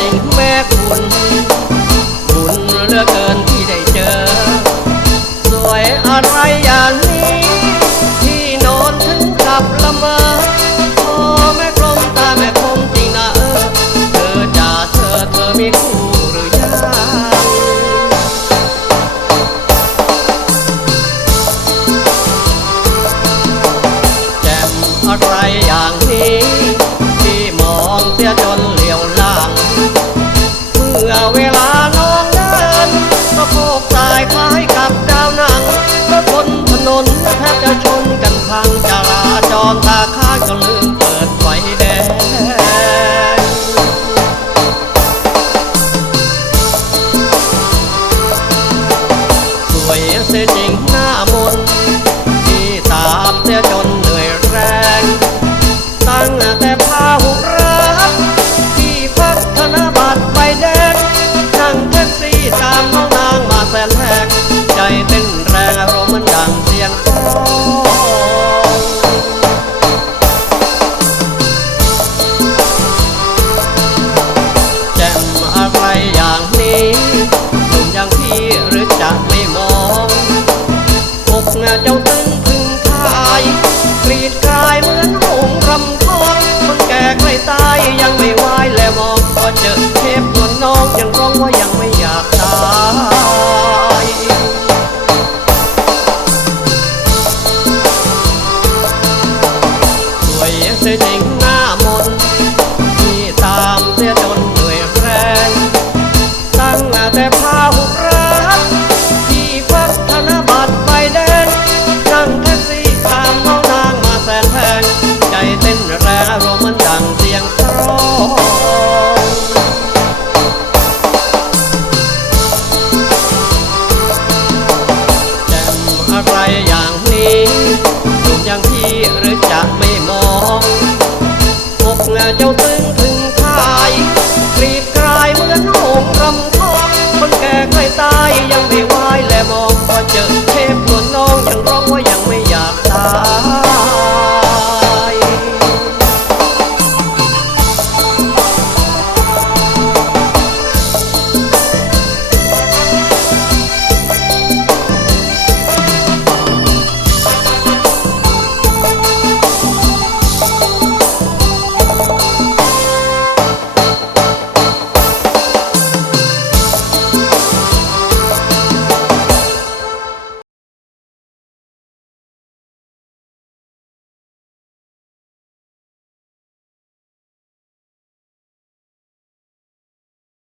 จริงแม่คุณ คุณเลือกเกิน สี เสียจริงหน้ามนที่ตามเสียจนเหนื่อยแรง ตั้งแต่พาหุรักที่พักธนบัตรใบแดงนั่งแท็กซี่ตามน้องนางมาแสนแพงใจเต้นแรงอารมณ์มันดังเสียงร้องแจ่มอะไรอย่างนี้หนุ่มอย่างพี่ Là 杯